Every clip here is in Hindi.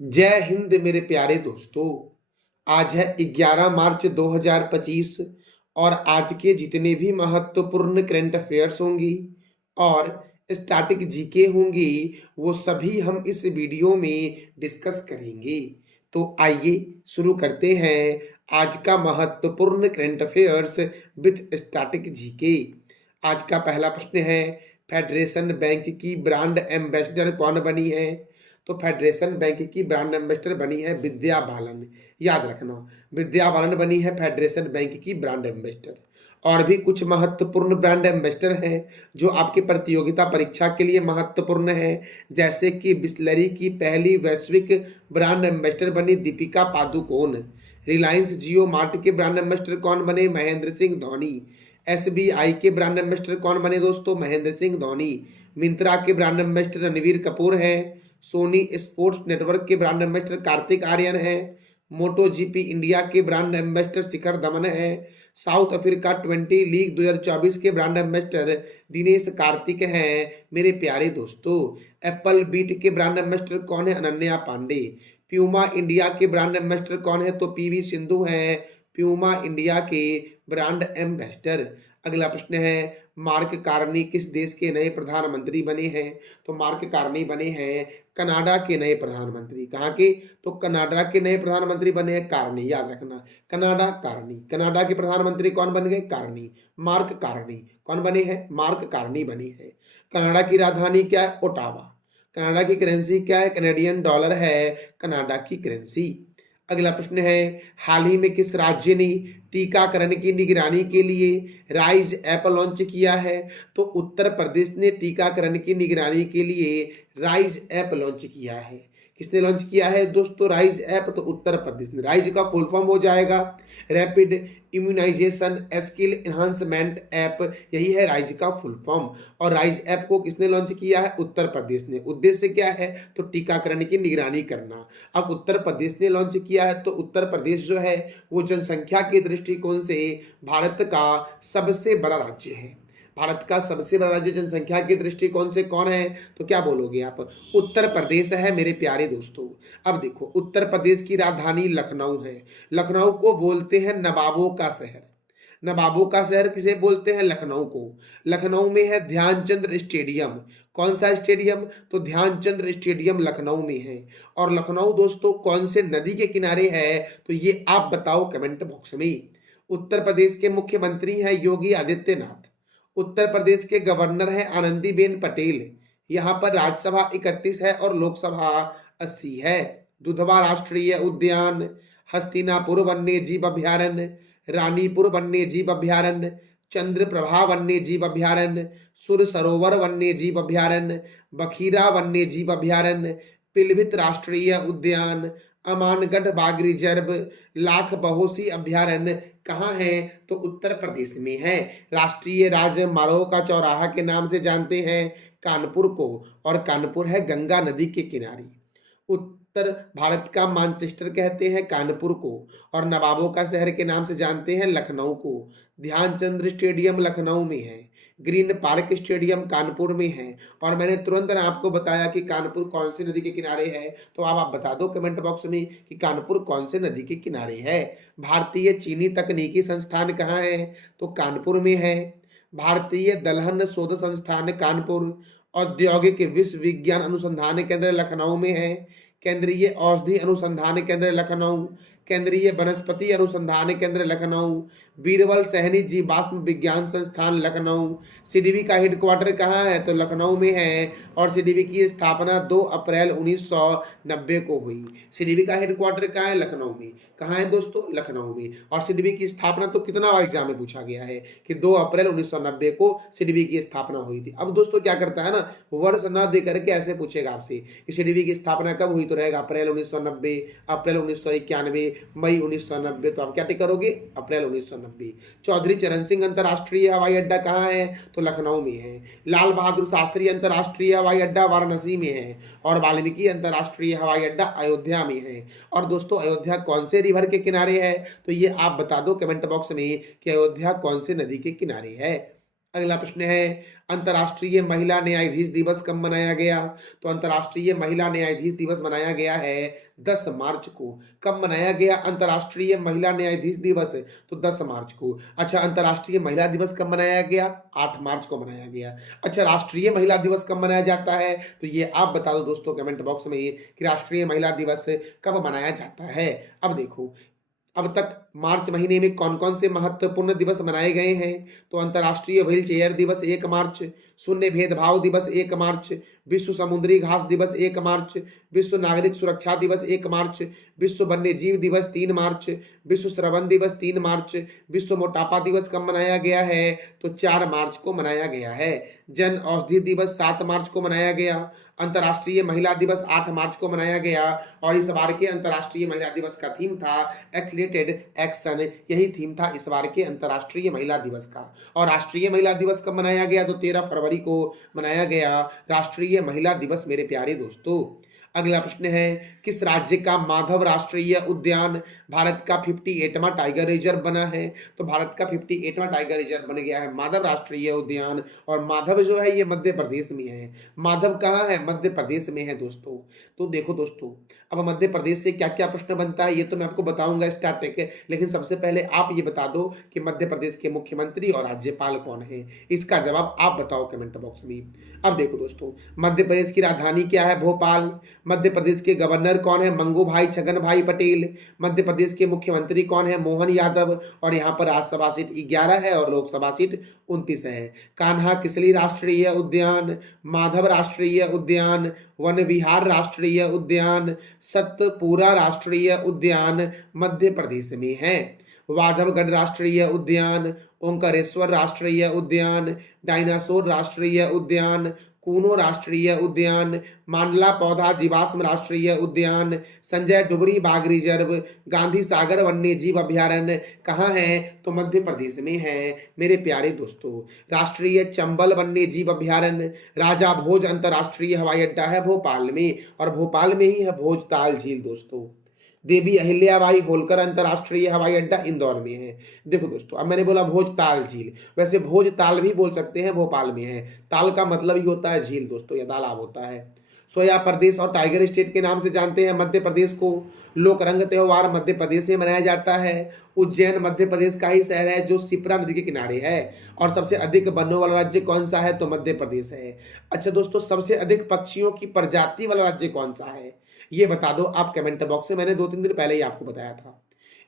जय हिंद मेरे प्यारे दोस्तों। आज है 11 मार्च 2025 और आज के जितने भी महत्वपूर्ण करंट अफेयर्स होंगी और स्टैटिक जीके होंगी वो सभी हम इस वीडियो में डिस्कस करेंगे। तो आइए शुरू करते हैं आज का महत्वपूर्ण current affairs with static GK. आज का पहला प्रश्न है, फेडरेशन बैंक की ब्रांड एम्बेसडर कौन बनी है? तो फेडरेशन बैंक की ब्रांड एम्बेसडर बनी है विद्या बालन। याद रखना, विद्या बालन बनी है फेडरेशन बैंक की ब्रांड एम्बेसडर। और भी कुछ महत्वपूर्ण ब्रांड एम्बेसडर हैं जो आपकी प्रतियोगिता परीक्षा के लिए महत्वपूर्ण है, जैसे कि बिस्लरी की पहली वैश्विक ब्रांड एम्बेसडर बनी दीपिका पादुकोण। रिलायंस जियो मार्ट के ब्रांड एम्बेसडर कौन बने? महेंद्र सिंह धोनी। एसबीआई के ब्रांड एम्बेसडर कौन बने दोस्तों? महेंद्र सिंह धोनी। मिंत्रा के ब्रांड एम्बेसडर रणवीर कपूर हैं। सोनी स्पोर्ट्स नेटवर्क के ब्रांड एम्बेसडर कार्तिक आर्यन है। मोटो जीपी इंडिया के ब्रांड एम्बेसडर शिखर धवन है। साउथ अफ्रीका 20 लीग 2024 के ब्रांड एम्बेसडर दिनेश कार्तिक हैं। मेरे प्यारे दोस्तों, एप्पल बीट के ब्रांड एम्बेसडर कौन है? अनन्या पांडे। प्यूमा इंडिया के ब्रांड एम्बेसडर कौन है? तो पीवी सिंधु हैं, प्यूमा इंडिया के ब्रांड एम्बेसडर। अगला प्रश्न है, मार्क कार्नी किस देश के नए प्रधानमंत्री बने हैं? तो मार्क कार्नी बने हैं कनाडा के नए प्रधानमंत्री। कहाँ के? तो कनाडा के नए प्रधानमंत्री बने हैं कार्नी। याद रखना, कनाडा कार्नी। कनाडा के प्रधानमंत्री कौन बन गए? Carney, mark Carney. कौन बने हैं? मार्क कार्नी बने हैं। कनाडा की राजधानी क्या है? ओटावा। कनाडा की करेंसी क्या है? कैनेडियन डॉलर है कनाडा की करेंसी। अगला प्रश्न है, हाल ही में किस राज्य ने टीकाकरण की निगरानी के लिए राइज ऐप लॉन्च किया है? तो उत्तर प्रदेश ने टीकाकरण की निगरानी के लिए राइज ऐप लॉन्च किया है। किसने लॉन्च किया है दोस्तों राइज ऐप? तो उत्तर प्रदेश ने। राइज का फुल फॉर्म हो जाएगा rapid immunisation skill enhancement app, यही है राइज का फुल फॉर्म। और राइज ऐप को किसने लॉन्च किया है? उत्तर प्रदेश ने। उद्देश्य क्या है? तो टीकाकरण की निगरानी करना। अब उत्तर प्रदेश ने लॉन्च किया है तो उत्तर प्रदेश जो है वो जनसंख्या के दृष्टिकोण से भारत का सबसे बड़ा राज्य है। भारत का सबसे बड़ा राज्य जनसंख्या के दृष्टिकोण से कौन है? तो क्या बोलोगे आप? उत्तर प्रदेश है मेरे प्यारे दोस्तों। अब देखो, उत्तर प्रदेश की राजधानी लखनऊ है। लखनऊ को बोलते हैं नवाबों का शहर। नवाबों का शहर किसे बोलते हैं? लखनऊ को। लखनऊ में है ध्यानचंद स्टेडियम। कौन सा स्टेडियम? तो ध्यानचंद स्टेडियम लखनऊ में है। और लखनऊ दोस्तों कौन से नदी के किनारे है? तो ये आप बताओ कमेंट बॉक्स में। उत्तर प्रदेश के मुख्यमंत्री हैं योगी आदित्यनाथ। उत्तर प्रदेश के गवर्नर हैं आनंदीबेन पटेल। यहाँ पर राज्यसभा 31 है और लोकसभा 80 है। दुधवा राष्ट्रीय उद्यान, हस्तिनापुर वन्य जीव अभ्यारण्य, रानीपुर वन्य जीव अभ्यारण्य, चंद्रप्रभा वन्य जीव अभ्यारण्य, सुर सरोवर वन्य जीव अभ्यारण्य, बखीरा वन्य जीव अभ्यारण्य, पिलभित राष्ट्रीय उद्यान, अमानगढ़ बाघ रिजर्व, लाख बहोसी अभ्यारण्य कहाँ है? तो उत्तर प्रदेश में है। राष्ट्रीय राजमार्गों का चौराहा के नाम से जानते हैं कानपुर को, और कानपुर है गंगा नदी के किनारे। उत्तर भारत का मैनचेस्टर कहते हैं कानपुर को, और नवाबों का शहर के नाम से जानते हैं लखनऊ को। ध्यानचंद स्टेडियम लखनऊ में है। ग्रीन पार्क स्टेडियम कानपुर में है। और मैंने तुरंत आपको बताया कि कानपुर कौन सी नदी के किनारे है, तो अब आप बता दो कमेंट बॉक्स में कि कानपुर कौन से नदी के किनारे है। भारतीय चीनी तकनीकी संस्थान कहाँ है? तो कानपुर में है। भारतीय दलहन शोध संस्थान कानपुर। औद्योगिक विश्वविज्ञान अनुसंधान केंद्र लखनऊ में है। केंद्रीय औषधि अनुसंधान केंद्र लखनऊ। केंद्रीय वनस्पति अनुसंधान केंद्र लखनऊ। बीरबल सहनी जीवाश्म विज्ञान संस्थान लखनऊ। सीडीबी का हेडक्वार्टर कहाँ है? तो लखनऊ में है। और सीडीबी की स्थापना 2 अप्रैल 1990 को हुई। सीडीबी का हेडक्वार्टर कहाँ है? लखनऊ में। कहाँ है दोस्तों? लखनऊ में। और सीडीबी की स्थापना तो कितना बार एग्जाम में पूछा गया है कि 2 अप्रैल 1990 को सीडीबी की स्थापना हुई थी। अब दोस्तों क्या करता है ना, वर्ष न दे करके ऐसे पूछेगा आपसे कि सीडीबी की स्थापना कब हुई, तो रहेगा अप्रैल 1990, अप्रैल 1991, मई 1990। तो आप क्या टिक करोगे? अप्रैल 1990। चौधरी चरण सिंह अंतरराष्ट्रीय हवाई अड्डा कहाँ है? तो लखनऊ में है। लाल बहादुर शास्त्री अंतरराष्ट्रीय हवाई अड्डा वाराणसी में है। और वाल्मीकि अंतरराष्ट्रीय हवाई अड्डा अयोध्या में है। और दोस्तों अयोध्या कौन से रिवर के किनारे है? तो ये आप बता दो कमेंट बॉक्स में कि अयोध्या कौन से नदी के किनारे है। अगला प्रश्न है, अंतर्राष्ट्रीय महिला न्यायाधीश दिवस कब मनाया गया? तो अंतर्राष्ट्रीय महिला न्यायाधीश दिवस मनाया गया है 10 मार्च को। कब मनाया गया अंतर्राष्ट्रीय महिला न्यायाधीश दिवस? तो 10 मार्च को। अच्छा, अंतर्राष्ट्रीय महिला दिवस कब मनाया गया? 8 मार्च को मनाया गया। अच्छा, राष्ट्रीय महिला दिवस कब मनाया जाता है? तो ये आप बता दो दोस्तों कमेंट बॉक्स में कि राष्ट्रीय महिला दिवस कब मनाया जाता है। अब देखो, अब तक मार्च महीने में कौन कौन से महत्वपूर्ण दिवस मनाए गए हैं? तो अंतर्राष्ट्रीय व्हील चेयर दिवस 1 मार्च, शून्य भेदभाव दिवस 1 मार्च, विश्व समुद्री घास दिवस 1 मार्च, विश्व नागरिक सुरक्षा दिवस 1 मार्च, विश्व वन्य जीव दिवस 3 मार्च, विश्व श्रवण दिवस 3 मार्च, विश्व मोटापा दिवस कब मनाया गया है? तो 4 मार्च को मनाया गया है। जन औषधि दिवस 7 मार्च को मनाया गया। अंतर्राष्ट्रीय महिला दिवस 8 मार्च को मनाया गया। और इस बार के अंतर्राष्ट्रीय महिला दिवस का थीम था एक्सलेटेड एक्शन। यही थीम था इस बार के अंतर्राष्ट्रीय महिला दिवस का। और राष्ट्रीय महिला दिवस कब मनाया गया? तो 13 फरवरी को मनाया गया राष्ट्रीय महिला दिवस मेरे प्यारे दोस्तों। अगला प्रश्न है, किस राज्य का माधव राष्ट्रीय उद्यान भारत का 58वां टाइगर रिजर्व बना है? तो भारत का 58वां टाइगर रिजर्व बन गया है माधव राष्ट्रीय उद्यान। और माधव जो है ये मध्य प्रदेश में है। माधव कहाँ है? मध्य प्रदेश में है दोस्तों। तो देखो दोस्तों, अब मध्य प्रदेश से क्या क्या प्रश्न बनता है ये तो मैं आपको बताऊंगा स्टार्टिंग के, लेकिन सबसे पहले आप ये बता दो कि मध्य प्रदेश के मुख्यमंत्री और राज्यपाल कौन है। इसका जवाब आप बताओ कमेंट बॉक्स में। अब देखो दोस्तों, मध्य प्रदेश की राजधानी क्या है? भोपाल। मध्य प्रदेश के गवर्नर कौन है? मंगू भाई छगन भाई पटेल। मध्य प्रदेश के मुख्यमंत्री कौन है? मोहन यादव। और यहाँ पर राज्यसभा सीट 11 है और लोकसभा सीट 29 है। कान्हा किसली राष्ट्रीय उद्यान, माधव राष्ट्रीय उद्यान, वन विहार राष्ट्रीय उद्यान, सतपुरा राष्ट्रीय उद्यान मध्य प्रदेश में है। वाधवगढ़ राष्ट्रीय उद्यान, ओंकारेश्वर राष्ट्रीय उद्यान, डायनासोर राष्ट्रीय उद्यान, कूनो राष्ट्रीय उद्यान, मांडला पौधा जीवाश्म राष्ट्रीय उद्यान, संजय डुबरी बाघ रिजर्व, गांधी सागर वन्य जीव अभ्यारण्य कहाँ है? तो मध्य प्रदेश में है मेरे प्यारे दोस्तों। राष्ट्रीय चंबल वन्य जीव अभ्यारण्य, राजा भोज अंतरराष्ट्रीय हवाई अड्डा है भोपाल में, और भोपाल में ही है भोजताल झील दोस्तों। देवी अहिल्याबाई होलकर अंतरराष्ट्रीय हवाई अड्डा इंदौर में है। देखो दोस्तों, अब मैंने बोला भोजताल झील, वैसे भोजताल भी बोल सकते हैं, भोपाल में है। ताल का मतलब ही होता है झील दोस्तों, या तालाब होता है। सोया प्रदेश और टाइगर स्टेट के नाम से जानते हैं मध्य प्रदेश को। लोक रंग त्योहार मध्य प्रदेश में मनाया जाता है। उज्जैन मध्य प्रदेश का ही शहर है जो शिप्रा नदी के किनारे है। और सबसे अधिक वनों वाला राज्य कौन सा है? तो मध्य प्रदेश है। अच्छा दोस्तों, सबसे अधिक पक्षियों की प्रजाति वाला राज्य कौन सा है? ये बता दो आप कमेंट बॉक्स में। मैंने 2-3 दिन पहले ही आपको बताया था।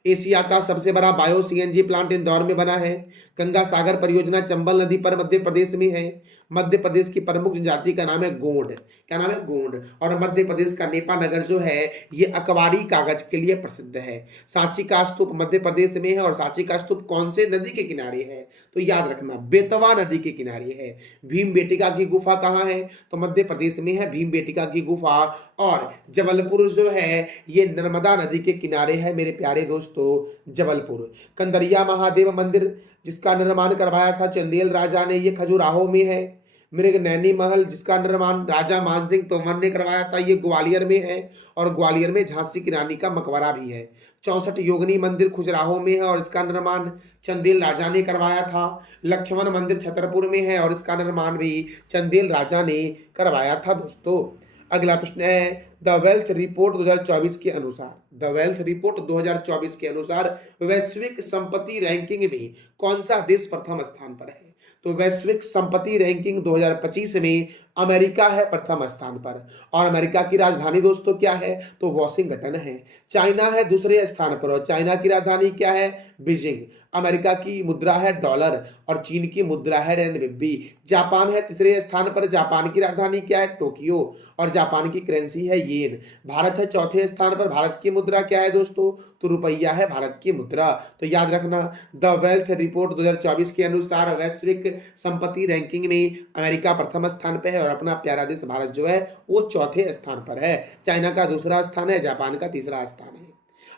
एशिया का सबसे बड़ा बायो सीएनजी प्लांट इंदौर में बना है। गंगा सागर परियोजना चंबल नदी पर मध्य प्रदेश में है। मध्य प्रदेश की प्रमुख जनजाति का नाम है गोंड। क्या नाम है? गोंड। और मध्य प्रदेश का नेपा नगर जो है ये अकबारी कागज के लिए प्रसिद्ध है। सांची का स्तूप मध्य प्रदेश में है। और सांची का स्तूप कौन से नदी के किनारे है? तो याद रखना, बेतवा नदी के किनारे है। भीम बेटिका की गुफा कहाँ है? तो मध्य प्रदेश में है भीम बेटिका की गुफा। और जबलपुर जो है ये नर्मदा नदी के किनारे है मेरे प्यारे दोस्तों, जबलपुर। कंदरिया महादेव मंदिर जिसका निर्माण करवाया था चंदेल राजा ने, ये खजुराहो में है। मृग नैनी महल जिसका निर्माण राजा मानसिंह तोमर ने करवाया था, ये ग्वालियर में है। और ग्वालियर में झांसी की रानी का मकबरा भी है। 64 योगिनी मंदिर खजुराहो में है और इसका निर्माण चंदेल राजा ने करवाया था। लक्ष्मण मंदिर छतरपुर में है और इसका निर्माण भी चंदेल राजा ने करवाया था दोस्तों। अगला प्रश्न है, द वेल्थ रिपोर्ट 2024 के अनुसार, द वेल्थ रिपोर्ट 2024 के अनुसार वैश्विक संपत्ति रैंकिंग में कौन सा देश प्रथम स्थान पर है? तो वैश्विक संपत्ति रैंकिंग 2025 में अमेरिका है प्रथम स्थान पर। और अमेरिका की राजधानी दोस्तों क्या है? तो वॉशिंगटन है। चाइना है दूसरे स्थान पर और चाइना की राजधानी क्या है? बीजिंग। अमेरिका की मुद्रा है डॉलर और चीन की मुद्रा है रेनबिन्बी। जापान है तीसरे स्थान पर, जापान की राजधानी क्या है? टोक्यो। और जापान की करेंसी है येन। भारत है चौथे स्थान पर, भारत की मुद्रा क्या है दोस्तों? तो रुपया है भारत की मुद्रा। तो याद रखना, द वेल्थ रिपोर्ट 2024 के अनुसार वैश्विक संपत्ति रैंकिंग में अमेरिका प्रथम स्थान पर है और अपना प्यारा देश भारत जो है वो चौथे स्थान पर है। चाइना का दूसरा स्थान है, जापान का तीसरा स्थान है।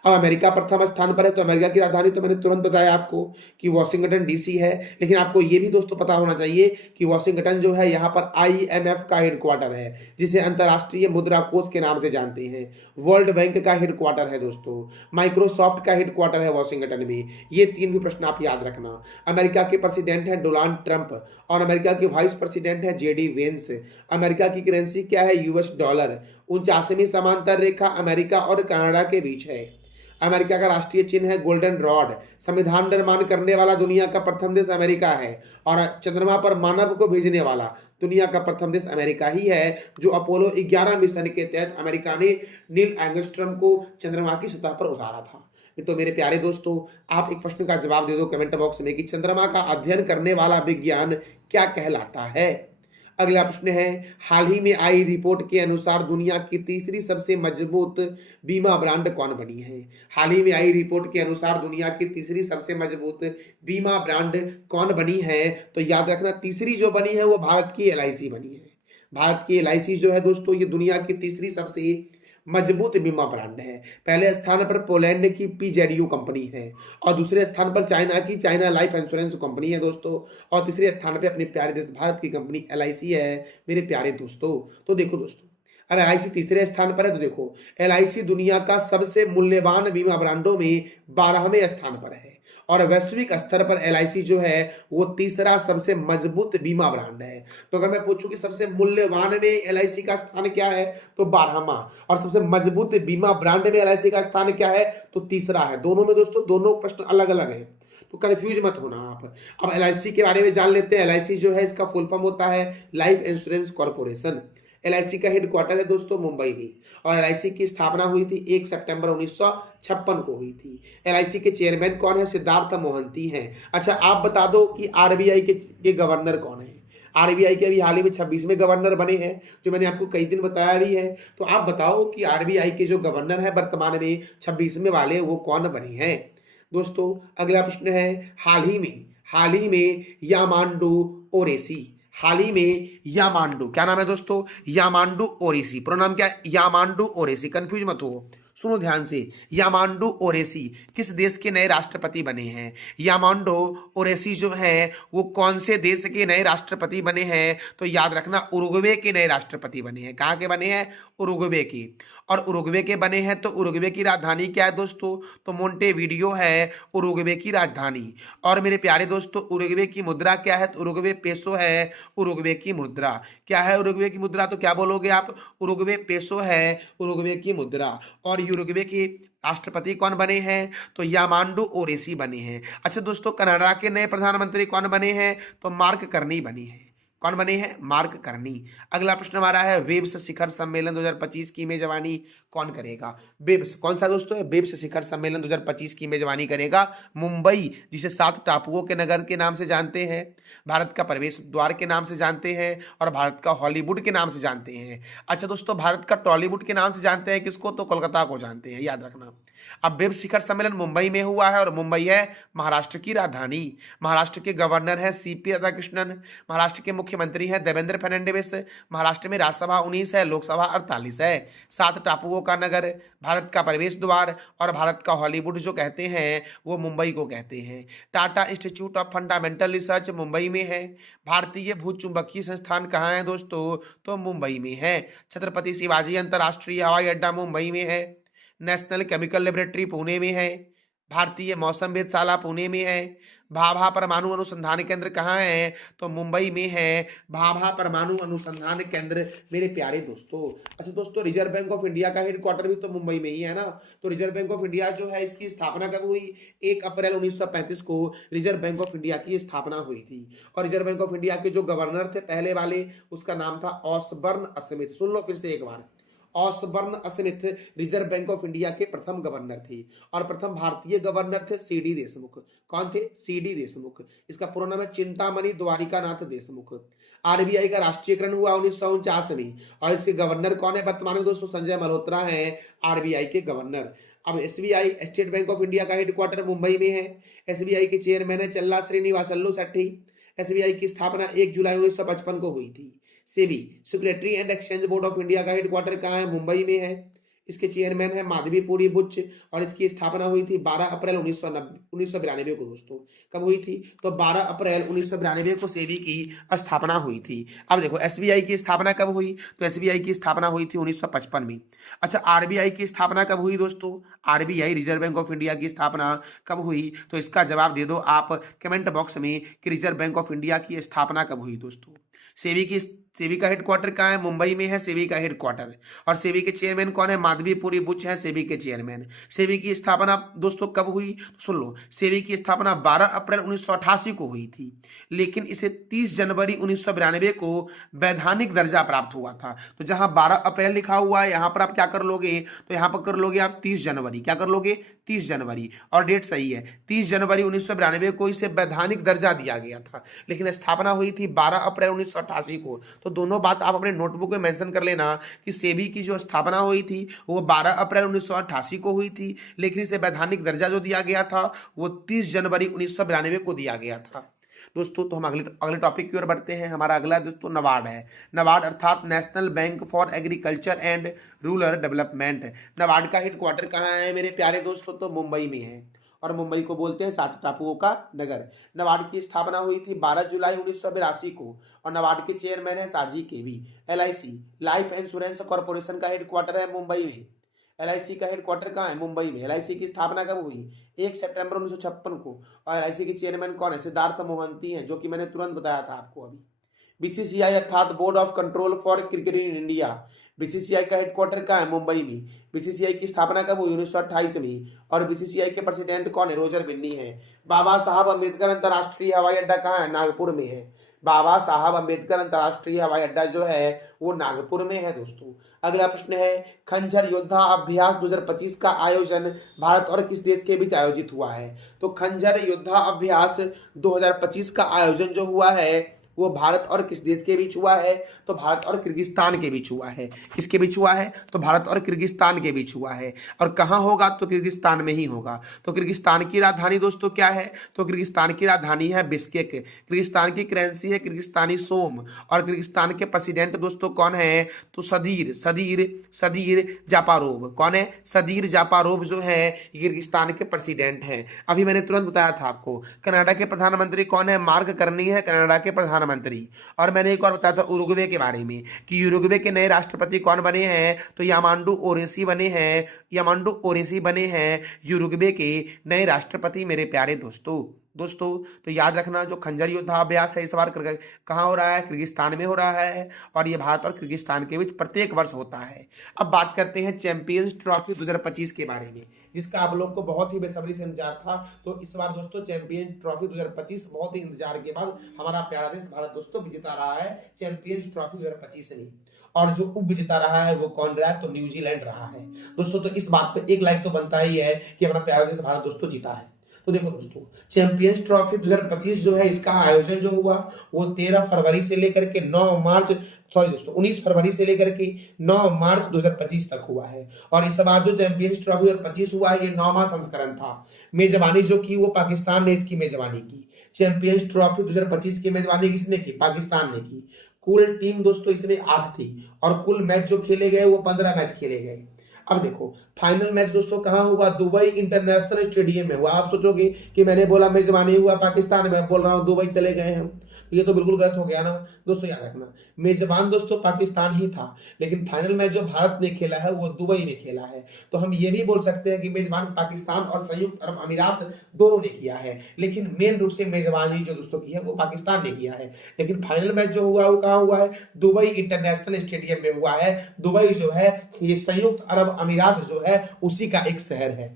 अब अमेरिका प्रथम स्थान पर है, तो अमेरिका की राजधानी तो मैंने तुरंत बताया आपको कि वॉशिंगटन डीसी है। लेकिन आपको ये भी दोस्तों पता होना चाहिए कि वॉशिंगटन जो है यहाँ पर IMF का हेडक्वार्टर है, जिसे अंतर्राष्ट्रीय मुद्रा कोष के नाम से जानते हैं। वर्ल्ड बैंक का हेडक्वार्टर है दोस्तों, माइक्रोसॉफ्ट का हेडक्वार्टर है वॉशिंगटन में। ये 3 भी प्रश्न आप याद रखना। अमेरिका के प्रेसिडेंट है डोनाल्ड ट्रंप और अमेरिका के वाइस प्रेसिडेंट है JD वेंस। अमेरिका की करेंसी क्या है? US dollar. 49वीं समांतर रेखा अमेरिका और कनाडा के बीच है। अमेरिका का राष्ट्रीय चिन्ह है गोल्डन रॉड। संविधान निर्माण करने वाला दुनिया का प्रथम देश अमेरिका है और चंद्रमा पर मानव को भेजने वाला दुनिया का प्रथम देश अमेरिका ही है, जो अपोलो 11 मिशन के तहत अमेरिका ने नील आर्मस्ट्रांग को चंद्रमा की सतह पर उतारा था। तो मेरे प्यारे दोस्तों, आप एक प्रश्न का जवाब दे दो कमेंट बॉक्स में कि चंद्रमा का अध्ययन करने वाला विज्ञान क्या कहलाता है। अगला प्रश्न है, हाल ही में आई रिपोर्ट के अनुसार दुनिया की तीसरी सबसे मजबूत बीमा ब्रांड कौन बनी है? हाल ही में आई रिपोर्ट के अनुसार दुनिया की तीसरी सबसे मजबूत बीमा ब्रांड कौन बनी है? तो याद रखना, तीसरी जो बनी है वो भारत की LIC बनी है। भारत की LIC जो है दोस्तों, ये दुनिया की तीसरी सबसे मजबूत बीमा ब्रांड है। पहले स्थान पर पोलैंड की PZU कंपनी है और दूसरे स्थान पर चाइना की चाइना लाइफ इंश्योरेंस कंपनी है दोस्तों, और तीसरे स्थान पर अपने प्यारे देश भारत की कंपनी LIC है मेरे प्यारे दोस्तों। तो देखो दोस्तों, अब LIC तीसरे स्थान पर है, तो देखो LIC दुनिया का सबसे मूल्यवान बीमा ब्रांडों में 12वें स्थान पर है और वैश्विक स्तर पर LIC जो है वो तीसरा सबसे मजबूत बीमा ब्रांड है। तो अगर मैं पूछूं कि सबसे मूल्यवान में LIC का स्थान क्या है, तो 12वां, और सबसे मजबूत बीमा ब्रांड में LIC का स्थान क्या है, तो तीसरा है। दोनों में दोस्तों दोनों प्रश्न अलग अलग है, तो कंफ्यूज मत होना आप। अब LIC के बारे में जान लेते हैं। LIC जो है इसका फुल फॉर्म होता है लाइफ इंश्योरेंस कॉर्पोरेशन। LIC का हेडक्वार्टर है दोस्तों मुंबई में और LIC की स्थापना हुई थी 1 सितंबर 1956 को हुई थी। LIC के चेयरमैन कौन है? सिद्धार्थ मोहंती हैं। अच्छा, आप बता दो कि RBI के गवर्नर कौन है? RBI के अभी हाल ही में 26वें गवर्नर बने हैं, जो मैंने आपको कई दिन बताया भी है। तो आप बताओ कि RBI के जो गवर्नर है वर्तमान में 26वें वाले, वो कौन बने हैं दोस्तों। अगला प्रश्न है, हाल ही में यामांडू ओरेसी, हाल ही में यामांडू, क्या नाम है दोस्तों? यामांडू ओरेसी। पूरा नाम क्या है? यामांडू ओरेसी। कंफ्यूज मत हो, सुनो ध्यान से। यामांडू ओरेसी किस देश के नए राष्ट्रपति बने हैं? यामांडू ओरेसी जो है वो कौन से देश के नए राष्ट्रपति बने हैं? तो याद रखना, उरुग्वे के नए राष्ट्रपति बने हैं। कहाँ के बने हैं? उरुग्वे के। और उरुग्वे के बने हैं तो उरुग्वे की राजधानी क्या है दोस्तों? तो मोंटेवीडियो है उरुग्वे की राजधानी। और मेरे प्यारे दोस्तों, उरुग्वे की मुद्रा क्या है? तो उरुग्वे पेसो है उरुग्वे की मुद्रा। क्या है उरुग्वे की मुद्रा? तो क्या बोलोगे आप? उरुग्वे पेसो है उरुग्वे की मुद्रा। और उरुग्वे के राष्ट्रपति कौन बने हैं? तो यामांडू ओरेसी बने हैं। अच्छा दोस्तों, कनाडा के नए प्रधानमंत्री कौन बने हैं? तो मार्क कार्नी बने हैं। कौन बने हैं? Mark Carney. अगला प्रश्न हमारा है, वेब्स शिखर सम्मेलन 2025 की मेजबानी कौन करेगा? वेब्स कौन सा दोस्तों है? वेब्स शिखर सम्मेलन 2025 की मेजबानी करेगा मुंबई, जिसे 7 टापुओं के नगर के नाम से जानते हैं, भारत का प्रवेश द्वार के नाम से जानते हैं और भारत का हॉलीवुड के नाम से जानते हैं। अच्छा दोस्तों, भारत का टॉलीवुड के नाम से जानते हैं किसको? तो कोलकाता को जानते हैं, याद रखना। अब वेब शिखर सम्मेलन मुंबई में हुआ है और मुंबई है महाराष्ट्र की राजधानी। महाराष्ट्र के गवर्नर है CP राधाकृष्णन। महाराष्ट्र के मुख्यमंत्री हैं देवेंद्र फडणवीस। महाराष्ट्र में राज्यसभा 19 है, लोकसभा 48 है। 7 टापुओं का नगर, भारत का प्रवेश द्वार और भारत का हॉलीवुड जो कहते हैं वो मुंबई को कहते हैं। Tata institute of fundamental research Mumbai में है। भारतीय भूचुंबकीय संस्थान कहाँ है दोस्तों? तो मुंबई में है। छत्रपति शिवाजी अंतर्राष्ट्रीय हवाई अड्डा मुंबई में है। नेशनल केमिकल लेबोरेटरी पुणे में है। भारतीय मौसम वेधशाला पुणे में है। भाभा परमाणु अनुसंधान केंद्र कहाँ है? तो मुंबई में है भाभा परमाणु अनुसंधान केंद्र मेरे प्यारे दोस्तों। अच्छा दोस्तों, रिजर्व बैंक ऑफ इंडिया का हेडक्वार्टर भी तो मुंबई में ही है ना। तो रिजर्व बैंक ऑफ इंडिया जो है इसकी स्थापना कब हुई? 1 अप्रैल 1935 को रिजर्व बैंक ऑफ इंडिया की स्थापना हुई थी। और रिजर्व बैंक ऑफ इंडिया के जो गवर्नर थे पहले वाले, उसका नाम था ऑसबर्न स्मिथ। सुन लो फिर से एक बार, Osborne Smith Reserve Bank of India के प्रथम गवर्नर थे और प्रथम भारतीय गवर्नर थे CD देशमुख। कौन थे? CD देशमुख। इसका पूरा नाम है चिंतामणि द्वारिकानाथ देशमुख। RBI का राष्ट्रीयकरण हुआ 1949 में और इसके गवर्नर कौन है वर्तमान में दोस्तों? संजय मल्होत्रा हैं RBI के गवर्नर। अब SBI state bank of India का हेडक्वार्टर मुंबई में है। SBI के चेयरमैन है चल्ला श्रीनिवासल्लू शेट्टी। SBI की स्थापना 1 जुलाई 1955 को हुई थी। SEBI security and exchange board of India का हेडक्वार्टर कहाँ है? मुंबई में है। इसके चेयरमैन है माधवीपुरी बुच और इसकी स्थापना हुई थी 12 अप्रैल 1992 को दोस्तों। कब हुई थी? तो 12 अप्रैल 1992 को सेबी की स्थापना हुई थी। अब देखो एसबीआई की स्थापना कब हुई? तो एसबीआई की स्थापना हुई थी 1955 में। अच्छा, आरबीआई की स्थापना कब हुई दोस्तों? RBI reserve Bank of India की स्थापना कब हुई? तो इसका जवाब दे दो आप कमेंट बॉक्स में कि रिजर्व बैंक ऑफ इंडिया की स्थापना कब हुई दोस्तों। सेबी का हेडक्वार्टर कहाँ है? मुंबई में है सेबी का हेडक्वार्टर। और सेबी के चेयरमैन कौन है? माधवीपुरी बुच है सेबी के चेयरमैन। सेबी की स्थापना दोस्तों कब हुई? तो सुन लो, सेबी की स्थापना 12 अप्रैल 1988 को हुई थी, लेकिन इसे 30 जनवरी 1992 को वैधानिक दर्जा प्राप्त हुआ था। तो जहां 12 अप्रैल लिखा हुआ है यहां पर आप क्या कर लोगे? तो यहां पर कर लोगे आप 30 जनवरी। क्या कर लोगे? 30 जनवरी। और डेट सही है, 30 जनवरी 1992 को इसे वैधानिक दर्जा दिया गया था, लेकिन स्थापना हुई थी 12 अप्रैल 1988 को। तो दोनों बात आप अपने नोटबुक में मेंशन कर लेना कि सेबी की जो स्थापना हुई थी वो 12 अप्रैल 1988 को हुई थी, लेकिन इसे वैधानिक दर्जा जो दिया गया था वो 30 जनवरी 1992 को दिया गया था दोस्तों। तो हम अगले टॉपिक की ओर बढ़ते हैं। हमारा अगला दोस्तों नबार्ड है। नबार्ड अर्थात national bank for agriculture and rural development. NABARD का हेडक्वार्टर कहाँ है मेरे प्यारे दोस्तों? तो मुंबई में है, और मुंबई को बोलते हैं सात टापुओं का नगर। नबार्ड की स्थापना हुई थी 12 जुलाई 1982 को, और नबार्ड के चेयरमैन है साजी केवी। एलआईसी लाइफ इंश्योरेंस कॉर्पोरेशन का हेडक्वार्टर है मुंबई में। एलआईसी का हेडक्वार्टर कहाँ है? मुंबई में। एलआईसी की स्थापना कब हुई? 1 सितंबर 1956 को। और एलआईसी के चेयरमैन कौन है? सिद्धार्थ मोहंती हैं, जो कि मैंने तुरंत बताया था आपको अभी। बीसीसीआई अर्थात board of control for cricket in India. BCCI का हेडक्वार्टर कहाँ है? मुंबई में। बीसीसीआई की स्थापना कब हुई? 1928 में। और बीसीसीआई के प्रेसिडेंट कौन है? रोजर बिन्नी है। बाबा साहब अम्बेडकर अंतर्राष्ट्रीय हवाई अड्डा कहाँ है? नागपुर में है। बाबा साहब अम्बेडकर अंतर्राष्ट्रीय हवाई अड्डा जो है वो नागपुर में है दोस्तों। अगला प्रश्न है, खंजर योद्धा अभ्यास 2025 का आयोजन भारत और किस देश के बीच आयोजित हुआ है? तो खंजर योद्धा अभ्यास 2025 का आयोजन जो हुआ है वो भारत और किस देश के बीच हुआ है? तो भारत और किर्गिस्तान के बीच हुआ है। किसके बीच हुआ है? तो भारत और किर्गिस्तान के बीच हुआ है। और कहाँ होगा? तो किर्गिस्तान में ही होगा। तो किर्गिस्तान की राजधानी दोस्तों क्या है? तो किर्गिस्तान की राजधानी है बिश्केक। किर्गिस्तान की करेंसी है किर्गिस्तानी सोम। और किर्गिस्तान के प्रेसिडेंट दोस्तों कौन है? तो सदीर सदीर सदीर जापारोव। कौन है? सदीर जापारोव जो है किर्गिस्तान के प्रेसिडेंट हैं। अभी मैंने तुरंत बताया था आपको। कनाडा के प्रधानमंत्री कौन है? मार्क कर्नी है कनाडा के प्रधानमंत्री। और मैंने एक और बताया था उरुग्वे के बारे में कि यूरुग्वे के नए राष्ट्रपति कौन बने हैं? तो यामांडू ओरेसी बने हैं। यामांडू ओरेसी बने हैं यूरुग्वे के नए राष्ट्रपति मेरे प्यारे दोस्तों। तो याद रखना, जो खंजर योद्धा अभ्यास है इस बार कहाँ हो रहा है? किर्गिस्तान में हो रहा है, और ये भारत और किर्गिस्तान के बीच प्रत्येक वर्ष होता है। अब बात करते हैं चैंपियंस ट्रॉफी 2025 के बारे में, जिसका आप लोग को बहुत ही बेसब्री से इंतजार था। तो इस बार दोस्तों चैंपियंस ट्रॉफी 2025 बहुत ही इंतजार के बाद हमारा प्यारा देश भारत दोस्तों विजेता रहा है चैंपियंस ट्रॉफी 2025 में। और जो उप विजेता रहा है वो कौन रहा है? तो न्यूजीलैंड रहा है दोस्तों। तो इस बात पे एक लाइक तो बनता ही है कि हमारा प्यारा देश भारत दोस्तों जीता है। तो देखो दोस्तों, चैंपियंस ट्रॉफी 2025 जो है इसका आयोजन जो हुआ वो 13 फरवरी से लेकर के 19 फरवरी से लेकर के 9 मार्च 2025 तक हुआ है। और इस बार जो चैंपियंस ट्रॉफी 2025 हुआ है ये 9वां संस्करण था। मेजबानी जो की वो पाकिस्तान ने इसकी मेजबानी की। चैंपियंस ट्रॉफी 2025 की मेजबानी किसने की? पाकिस्तान ने की। कुल टीम दोस्तों इसमें 8 थी, और कुल मैच जो खेले गए वो 15 मैच खेले गए। अब देखो, फाइनल मैच दोस्तों कहाँ हुआ? दुबई इंटरनेशनल स्टेडियम में हुआ। आप सोचोगे कि मैंने बोला मेजबानी हुआ पाकिस्तान में, बोल रहा हूँ दुबई चले गए हम, ये तो बिल्कुल गलत हो गया ना दोस्तों। याद रखना, मेजबान दोस्तों पाकिस्तान ही था, लेकिन फाइनल मैच जो भारत ने खेला है वो दुबई में खेला है। तो हम ये भी बोल सकते हैं कि मेजबान पाकिस्तान और संयुक्त अरब अमीरात दोनों ने किया है, लेकिन मेन रूप से मेजबानी जो दोस्तों की है वो पाकिस्तान ने किया है। लेकिन फाइनल मैच जो हुआ वो कहाँ हुआ है? दुबई इंटरनेशनल स्टेडियम में हुआ है। दुबई जो है ये संयुक्त अरब अमीरात जो है उसी का एक शहर है।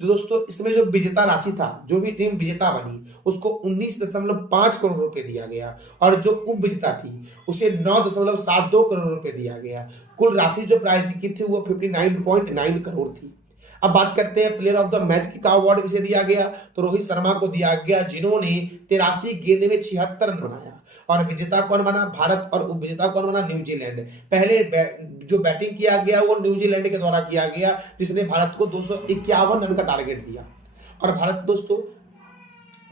तो दोस्तों इसमें जो विजेता राशि था, जो भी टीम विजेता बनी उसको 19.5 करोड़ रुपए दिया गया, और जो उप विजेता थी उसे 9.72 करोड़ रुपए दिया गया। कुल राशि जो प्राइज की थी वो 59.9 करोड़ थी। अब बात करते हैं प्लेयर ऑफ द मैच का अवार्ड किसे दिया गया? तो रोहित शर्मा को दिया गया, जिन्होंने 83 गेंद में 76 रन बनाया। और विजेता कौन बना? भारत। और उप विजेता कौन बना? न्यूजीलैंड। पहले जो बैटिंग किया गया वो न्यूजीलैंड के द्वारा किया गया, जिसने भारत को 251 रन का टारगेट दिया। और भारत दोस्तों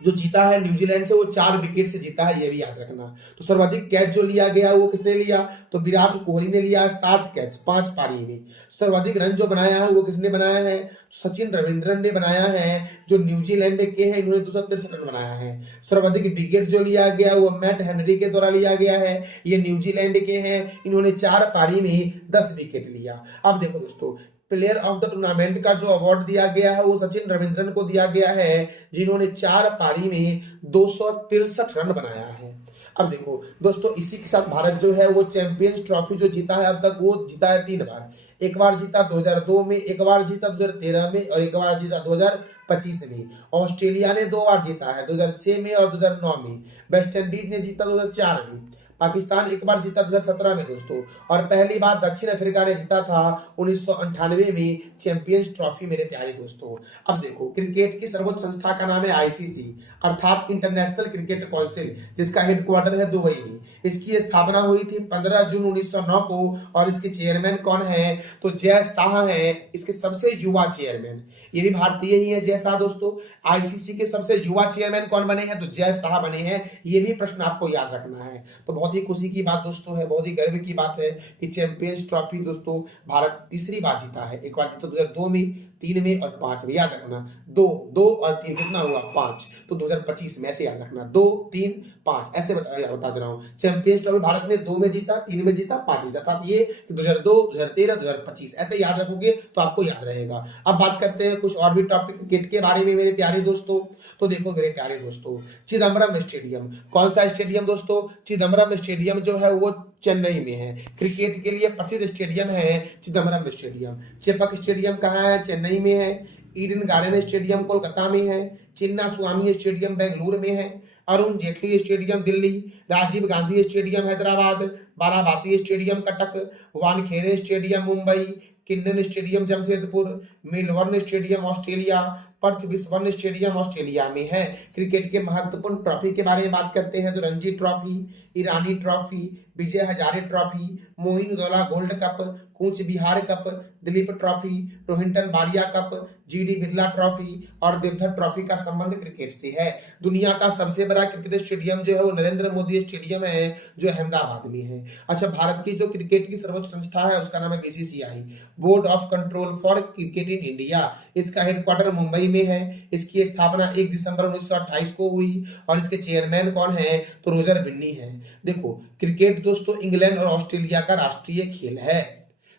जो जीता है न्यूजीलैंड से वो 4 विकेट से जीता है, ये भी याद रखना। तो सर्वाधिक कैच जो लिया गया वो किसने लिया, तो विराट कोहली ने लिया 7 कैच 5 पारी में। सर्वाधिक रन जो बनाया है वो किसने बनाया है, सचिन रविंद्रन ने बनाया है, जो न्यूजीलैंड के हैं, इन्होंने 263 रन बनाया है। सर्वाधिक विकेट जो लिया गया वो मैट हेनरी के द्वारा लिया गया है, ये न्यूजीलैंड के हैं, इन्होंने 4 पारी में 10 विकेट लिया। अब देखो दोस्तों, प्लेयर ऑफ द टूर्नामेंट का जो अवार्ड दिया गया है वो सचिन रविंद्रन को दिया गया है, जिन्होंने 4 पारी में 263 रन बनाया है। अब देखो दोस्तों, इसी के साथ भारत जो है वो चैंपियंस ट्रॉफी जो जीता है अब तक, वो जीता है 3 बार। एक बार जीता 2002 में, एक बार जीता 2013 में और एक बार जीता 2025 में। ऑस्ट्रेलिया ने 2 बार जीता है, 2006 में और 2009 में। वेस्ट इंडीज ने जीता 2004 में। पाकिस्तान एक बार जीता 2017 में दोस्तों, और पहली बार दक्षिण अफ्रीका ने जीता था 1998 में चैंपियंस ट्रॉफी मेरे प्यारे दोस्तों। अब देखो, क्रिकेट की सर्वोच्च संस्था का नाम है आईसीसी, अर्थात इंटरनेशनल क्रिकेट काउंसिल, जिसका हेडक्वार्टर है दुबई में। इसकी स्थापना हुई थी 15 जून 1909 को, और इसके चेयरमैन कौन है, तो जय शाह है इसके सबसे युवा चेयरमैन। ये भी भारतीय ही है जय शाह दोस्तों। आईसीसी के सबसे युवा चेयरमैन कौन बने हैं, तो जय शाह बने हैं। ये भी प्रश्न आपको याद रखना है। तो बहुत ही खुशी की बात दोस्तों है, बहुत ही गर्व की बात है कि चैंपियंस ट्रॉफी दोस्तों भारत तीसरी बार जीता है। एक बार जीता 2002 में, 3 में और 5 में, याद रखना। 2 और 3 कितना हुआ, 5। तो 2025 में ऐसे याद रखना, 2, 3, 5 ऐसे बता दे रहा हूँ। चैंपियंस ट्रॉफी भारत ने 2 में जीता, 3 में जीता, 5 में जीता। तो ये 2002, 2013, 2025 ऐसे याद रखोगे तो आपको याद रहेगा। अब बात करते हैं कुछ और भी टॉपिक क्रिकेट के बारे में मेरे प्यारे दोस्तों। तो देखो मेरे प्यारे दोस्तों, चिदम्बरम स्टेडियम, कौन सा स्टेडियम दोस्तों, चिदम्बरम स्टेडियम जो है वो चेन्नई में है। क्रिकेट के लिए प्रसिद्ध स्टेडियम है चिदम्बरम स्टेडियम। चेपक स्टेडियम कहाँ है, चेन्नई में है। ईडन गार्डन स्टेडियम कोलकाता में है। चिन्ना स्वामी स्टेडियम बेंगलुरु में है। Arun Jaitley stadium Delhi. Rajiv Gandhi stadium Hyderabad. Barabati stadium Cuttack. Wankhede stadium Mumbai. Keenan stadium Jamshedpur. Melbourne stadium Australia. Perth विस्बर्न स्टेडियम ऑस्ट्रेलिया में है। क्रिकेट के महत्वपूर्ण ट्रॉफी के बारे में बात करते हैं तो रणजी ट्रॉफी, ईरानी trophy, Vijay Hazare trophy, मोइनुद्दौला gold cup, Cooch Behar cup, Dilip trophy, Rohinton बारिया कप, जीडी बिरला ट्रॉफी और देवधर ट्रॉफी का संबंध क्रिकेट से है। दुनिया का सबसे बड़ा क्रिकेट स्टेडियम जो है वो नरेंद्र मोदी स्टेडियम है, जो अहमदाबाद में है। अच्छा, भारत की जो क्रिकेट की सर्वोच्च संस्था है उसका नाम है BCCI, board of control for cricket in India. इसका हेडक्वार्टर मुंबई में है। इसकी स्थापना 1 दिसंबर 1928 को हुई और इसके चेयरमैन कौन है, तो रोजर बिन्नी है। देखो, क्रिकेट दोस्तों इंग्लैंड और ऑस्ट्रेलिया का राष्ट्रीय खेल है।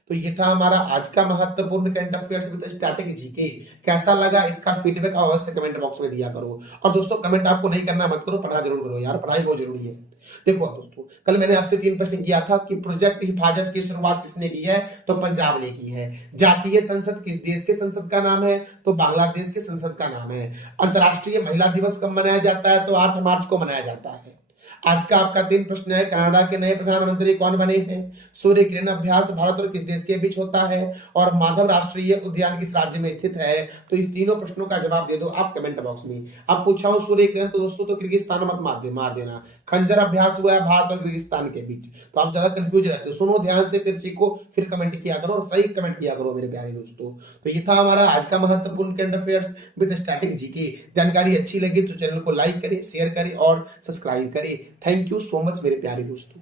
तो ये था हमारा आज का महत्वपूर्ण current affairs with static GK. कैसा लगा इसका फीडबैक अवश्य कमेंट बॉक्स में दिया करो। और दोस्तों कमेंट आपको नहीं करना मत करो, पढ़ा जरूर करो यार, पढ़ाई बहुत जरूरी है। देखो दोस्तों, कल मैंने आपसे 3 प्रश्न किया था कि प्रोजेक्ट हिफाजत की शुरुआत किसने की है, तो पंजाब ने की है। जातीय संसद किस देश के संसद का नाम है, तो बांग्लादेश के संसद का नाम है। अंतर्राष्ट्रीय महिला दिवस कब मनाया जाता है, तो 8 मार्च को मनाया जाता है। आज का आपका 3 प्रश्न है, कनाडा के नए प्रधानमंत्री कौन बने हैं। सूर्य किरण अभ्यास भारत और किस देश के बीच होता है, और माधव राष्ट्रीय उद्यान किस राज्य में स्थित है। तो इस तीनों प्रश्नों का जवाब दे दो आप कमेंट बॉक्स में। अब पूछा हूं सूर्य किरण, तो दोस्तों तो किर्गिस्तान मत मार देना। खंजर अभ्यास हुआ है भारत और किर्गिस्तान के बीच, तो आप ज्यादा कंफ्यूज रहते हो। सुनो ध्यान से, फिर सीखो, फिर कमेंट किया करो और सही कमेंट किया करो मेरे प्यारे दोस्तों। तो ये था हमारा आज का महत्वपूर्ण current affairs with static GK. जानकारी अच्छी लगी तो चैनल को लाइक करें, शेयर करें और सब्सक्राइब करें। थैंक यू सो मच मेरे प्यारे दोस्तों।